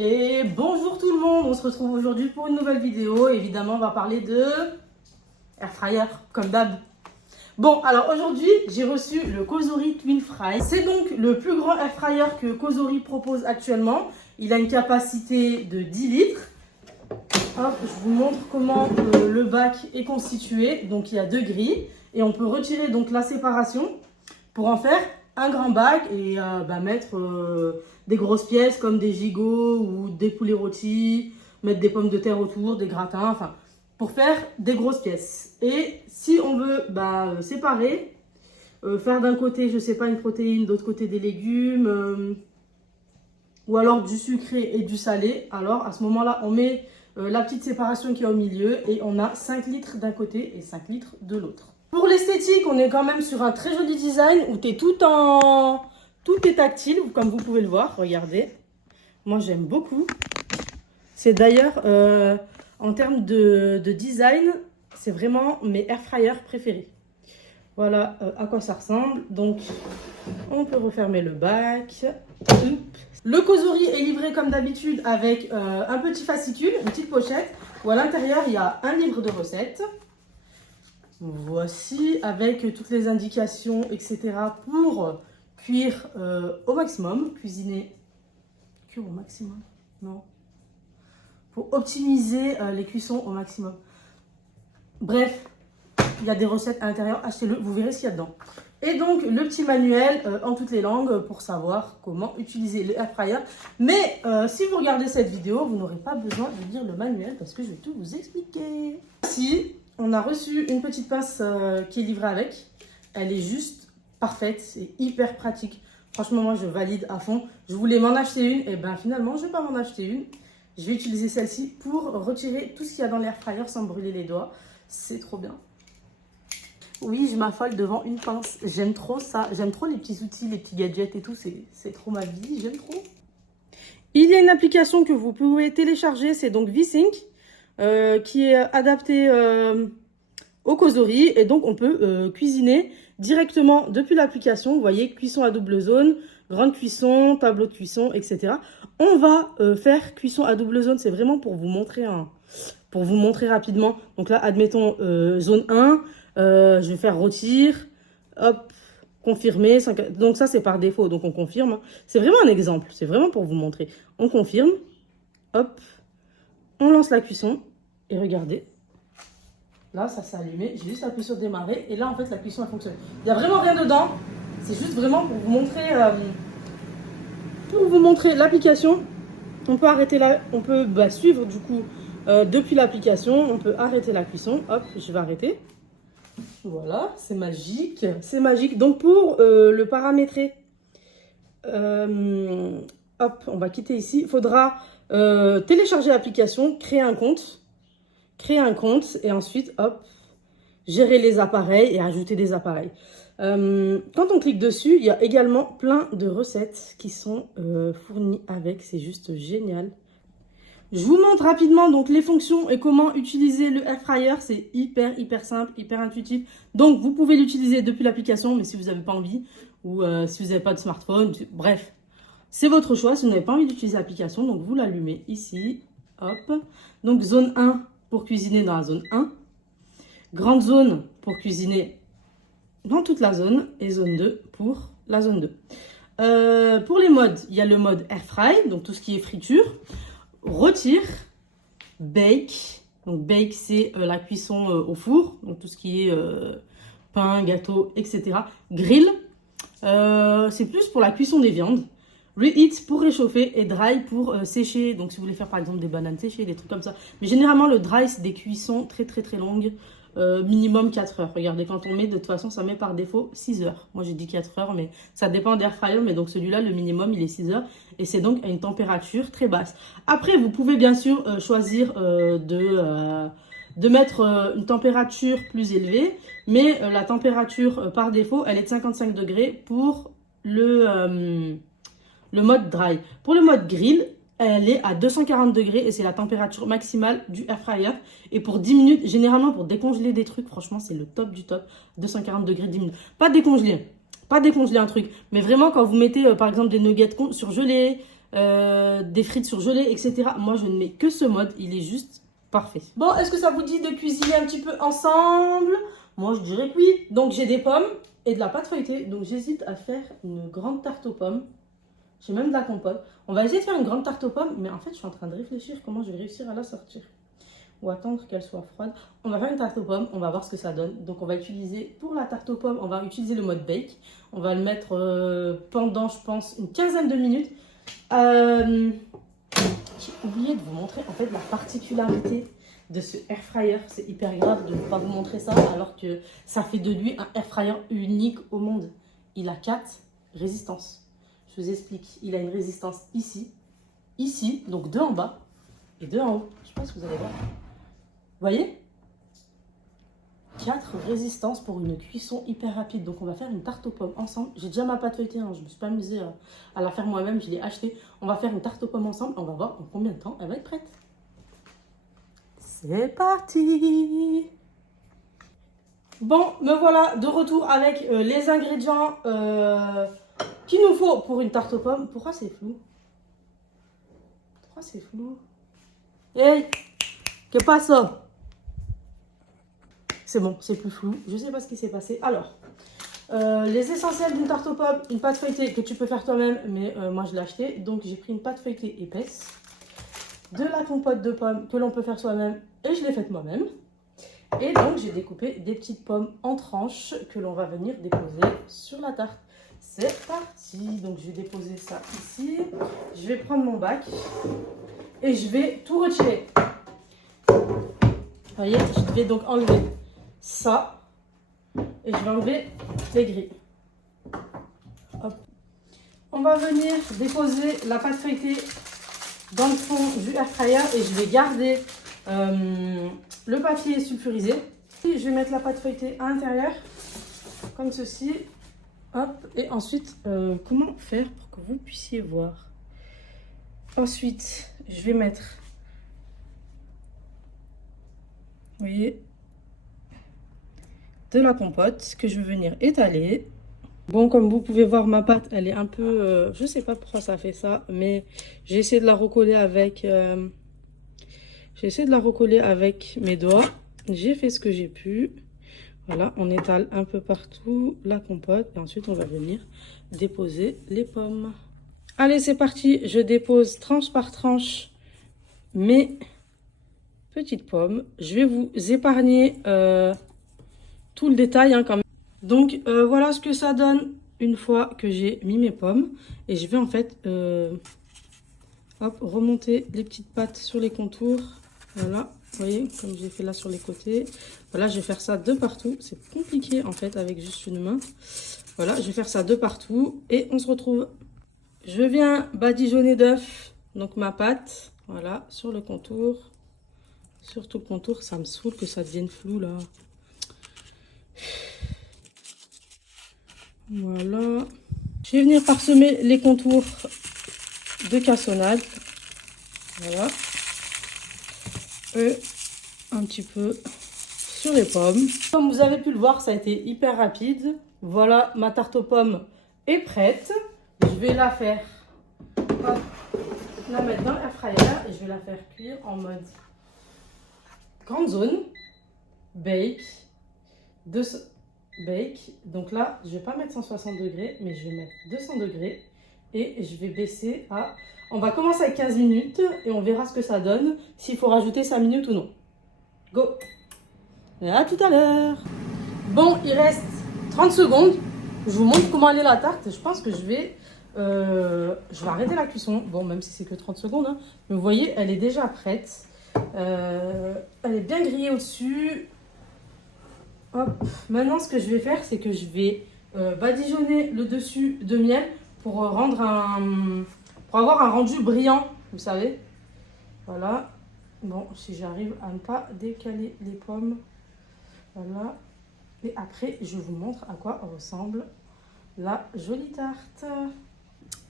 Et bonjour tout le monde, on se retrouve aujourd'hui pour une nouvelle vidéo. Évidemment, on va parler de air fryer, comme d'hab. Bon, alors aujourd'hui, j'ai reçu le Cosori Twin Fry. C'est donc le plus grand air fryer que Cosori propose actuellement. Il a une capacité de 10 litres. Hop, je vous montre comment le bac est constitué. Donc, il y a deux grilles et on peut retirer donc la séparation pour en faire un grand bac et mettre des grosses pièces comme des gigots ou des poulets rôtis, mettre des pommes de terre autour, des gratins, enfin pour faire des grosses pièces. Et si on veut séparer, faire d'un côté, je sais pas, une protéine, d'autre côté des légumes, ou alors du sucré et du salé, alors à ce moment-là, on met la petite séparation qui est au milieu et on a 5 litres d'un côté et 5 litres de l'autre. Pour l'esthétique, on est quand même sur un très joli design où tout est tactile, comme vous pouvez le voir. Regardez, moi j'aime beaucoup. C'est d'ailleurs, en termes de design, c'est vraiment mes air fryers préférés. Voilà à quoi ça ressemble. Donc, on peut refermer le bac. Le Cosori est livré comme d'habitude avec un petit fascicule, une petite pochette, où à l'intérieur il y a un livre de recettes. Voici avec toutes les indications, etc. pour cuire au maximum, cuire au maximum, non, pour optimiser les cuissons au maximum. Bref, il y a des recettes à l'intérieur, achetez-le, vous verrez ce qu'il y a dedans. Et donc le petit manuel en toutes les langues pour savoir comment utiliser le air fryer. Mais si vous regardez cette vidéo, vous n'aurez pas besoin de lire le manuel parce que je vais tout vous expliquer. Ici, on a reçu une petite pince qui est livrée avec. Elle est juste parfaite, c'est hyper pratique. Franchement, moi, je valide à fond. Je voulais m'en acheter une, et ben finalement, je ne vais pas m'en acheter une. Je vais utiliser celle-ci pour retirer tout ce qu'il y a dans l'air fryer sans brûler les doigts. C'est trop bien. Oui, je m'affole devant une pince. J'aime trop ça. J'aime trop les petits outils, les petits gadgets et tout. C'est trop ma vie, j'aime trop. Il y a une application que vous pouvez télécharger, c'est donc VSync. Qui est adapté au Cosori et donc on peut cuisiner directement depuis l'application. Vous voyez, cuisson à double zone, grande cuisson, tableau de cuisson, etc. On va faire cuisson à double zone, c'est vraiment pour vous montrer rapidement. Donc là, admettons zone 1, je vais faire rôtir, hop, confirmer. Donc ça, c'est par défaut, donc on confirme. C'est vraiment un exemple, c'est vraiment pour vous montrer. On confirme, hop, on lance la cuisson. Et regardez, là ça s'est allumé, j'ai juste appuyé sur démarrer et là en fait la cuisson elle fonctionne. Il n'y a vraiment rien dedans, c'est juste vraiment pour vous montrer l'application. On peut arrêter on peut suivre du coup depuis l'application, on peut arrêter la cuisson. Hop, je vais arrêter. Voilà, c'est magique, c'est magique. Donc pour le paramétrer, hop, on va quitter ici. Il faudra télécharger l'application, créer un compte et ensuite, hop, gérer les appareils et ajouter des appareils. Quand on clique dessus, il y a également plein de recettes qui sont fournies avec. C'est juste génial. Je vous montre rapidement donc les fonctions et comment utiliser le air fryer. C'est hyper simple, hyper intuitif. Donc, vous pouvez l'utiliser depuis l'application, mais si vous n'avez pas envie ou si vous n'avez pas de smartphone, bref, c'est votre choix. Si vous n'avez pas envie d'utiliser l'application, donc vous l'allumez ici, hop. Donc, zone 1 pour cuisiner dans la zone 1. Grande zone pour cuisiner dans toute la zone. Et zone 2 pour la zone 2. Pour les modes, il y a le mode air fry, donc tout ce qui est friture. Retire, bake. Donc bake, c'est la cuisson au four. Donc tout ce qui est pain, gâteau, etc. Grill, c'est plus pour la cuisson des viandes. Reheat pour réchauffer et dry pour sécher. Donc, si vous voulez faire par exemple des bananes séchées, des trucs comme ça. Mais généralement, le dry, c'est des cuissons très longues. Minimum 4 heures. Regardez, quand on met, de toute façon, ça met par défaut 6 heures. Moi, j'ai dit 4 heures, mais ça dépend d'air fryer. Mais donc, celui-là, le minimum, il est 6 heures. Et c'est donc à une température très basse. Après, vous pouvez bien sûr choisir de mettre une température plus élevée. Mais la température par défaut, elle est de 55 degrés pour le mode dry. Pour le mode grill, elle est à 240 degrés et c'est la température maximale du air fryer. Et pour 10 minutes, généralement pour décongeler des trucs, franchement, c'est le top du top. 240 degrés, 10 minutes. Pas décongeler un truc, mais vraiment quand vous mettez par exemple des nuggets surgelés, des frites surgelées, etc. Moi, je ne mets que ce mode. Il est juste parfait. Bon, est-ce que ça vous dit de cuisiner un petit peu ensemble? Moi, je dirais que oui. Donc, j'ai des pommes et de la pâte feuilletée. Donc, j'hésite à faire une grande tarte aux pommes. J'ai même de la compote. On va essayer de faire une grande tarte aux pommes. Mais en fait, je suis en train de réfléchir comment je vais réussir à la sortir. Ou attendre qu'elle soit froide. On va faire une tarte aux pommes. On va voir ce que ça donne. Donc, on va utiliser, pour la tarte aux pommes, on va utiliser le mode bake. On va le mettre pendant, je pense, une quinzaine de minutes. J'ai oublié de vous montrer en fait la particularité de ce air fryer. C'est hyper grave de ne pas vous montrer ça alors que ça fait de lui un air fryer unique au monde. Il a 4 résistances. Je vous explique. Il a une résistance ici, donc 2 en bas et 2 en haut. Je ne sais pas si vous allez voir. Vous voyez? 4 résistances pour une cuisson hyper rapide. Donc on va faire une tarte aux pommes ensemble. J'ai déjà ma pâte feuilletée, hein. Je ne me suis pas amusée à la faire moi-même, je l'ai achetée. On va faire une tarte aux pommes ensemble. On va voir en combien de temps elle va être prête. C'est parti! Bon, me voilà de retour avec les ingrédients qu'il nous faut pour une tarte aux pommes. Pourquoi c'est flou? Pourquoi c'est flou? Hey! Que passe? C'est bon, c'est plus flou. Je ne sais pas ce qui s'est passé. Alors, les essentiels d'une tarte aux pommes, une pâte feuilletée que tu peux faire toi-même, mais moi je l'ai acheté. Donc j'ai pris une pâte feuilletée épaisse, de la compote de pommes que l'on peut faire soi-même et je l'ai faite moi-même. Et donc j'ai découpé des petites pommes en tranches que l'on va venir déposer sur la tarte. C'est parti. Donc je vais déposer ça ici. Je vais prendre mon bac et je vais tout retirer. Vous voyez, je vais donc enlever ça et je vais enlever les grilles. Hop. On va venir déposer la pâte feuilletée dans le fond du air fryer et je vais garder le papier sulfurisé. Et je vais mettre la pâte feuilletée à l'intérieur comme ceci. Hop. Et ensuite, comment faire pour que vous puissiez voir? Ensuite, je vais mettre, vous voyez, de la compote que je vais venir étaler. Bon, comme vous pouvez voir, ma pâte, elle est un peu... je sais pas pourquoi ça fait ça, mais j'ai essayé de la recoller avec... mes doigts. J'ai fait ce que j'ai pu. Voilà, on étale un peu partout la compote. Et ensuite, on va venir déposer les pommes. Allez, c'est parti. Je dépose tranche par tranche mes petites pommes. Je vais vous épargner tout le détail hein, quand même. Donc voilà ce que ça donne une fois que j'ai mis mes pommes. Et je vais en fait hop, remonter les petites pattes sur les contours. Voilà, vous voyez, comme j'ai fait là sur les côtés. Voilà, je vais faire ça de partout. C'est compliqué en fait avec juste une main. Voilà, je vais faire ça de partout et on se retrouve. Je viens badigeonner d'œuf, donc ma pâte, voilà, sur le contour. Sur tout le contour, ça me saoule que ça devienne flou là. Voilà. Je vais venir parsemer les contours de cassonade. Voilà. Et un petit peu sur les pommes. Comme vous avez pu le voir, ça a été hyper rapide. Voilà, ma tarte aux pommes est prête. Je vais la faire, hop, la mettre dans l'air fryer et je vais la faire cuire en mode grande zone, bake, bake. Donc là, je vais pas mettre 160 degrés, mais je vais mettre 200 degrés et je vais baisser à... On va commencer avec 15 minutes et on verra ce que ça donne, s'il faut rajouter 5 minutes ou non. Go! Et à tout à l'heure! Bon, il reste 30 secondes. Je vous montre comment elle est la tarte. Je pense que je vais arrêter la cuisson. Bon, même si c'est que 30 secondes. Hein. Mais vous voyez, elle est déjà prête. Elle est bien grillée au-dessus. Hop. Maintenant, ce que je vais faire, c'est que je vais badigeonner le dessus de miel pour avoir un rendu brillant, vous savez. Voilà. Bon, si j'arrive à ne pas décaler les pommes. Voilà. Et après, je vous montre à quoi ressemble la jolie tarte.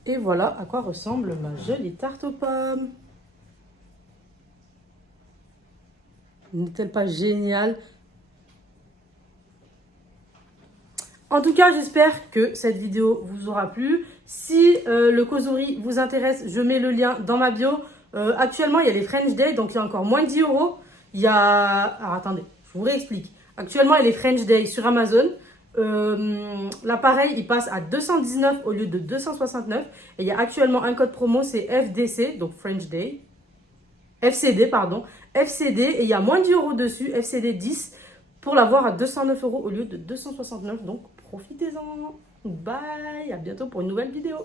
Et voilà à quoi ressemble ma jolie tarte aux pommes. N'est-elle pas géniale? En tout cas, j'espère que cette vidéo vous aura plu. Si le Causerie vous intéresse, je mets le lien dans ma bio. Actuellement, il y a les French Day, donc il y a encore moins de 10 euros. Il y a... Alors attendez, je vous réexplique. Actuellement, il y a les French Day sur Amazon. L'appareil, il passe à 219 au lieu de 269. Et il y a actuellement un code promo, c'est FDC, donc French Day. FCD, pardon. FCD, et il y a moins de 10 euros dessus, FCD 10, pour l'avoir à 209 euros au lieu de 269. Donc, profitez-en. Bye, à bientôt pour une nouvelle vidéo.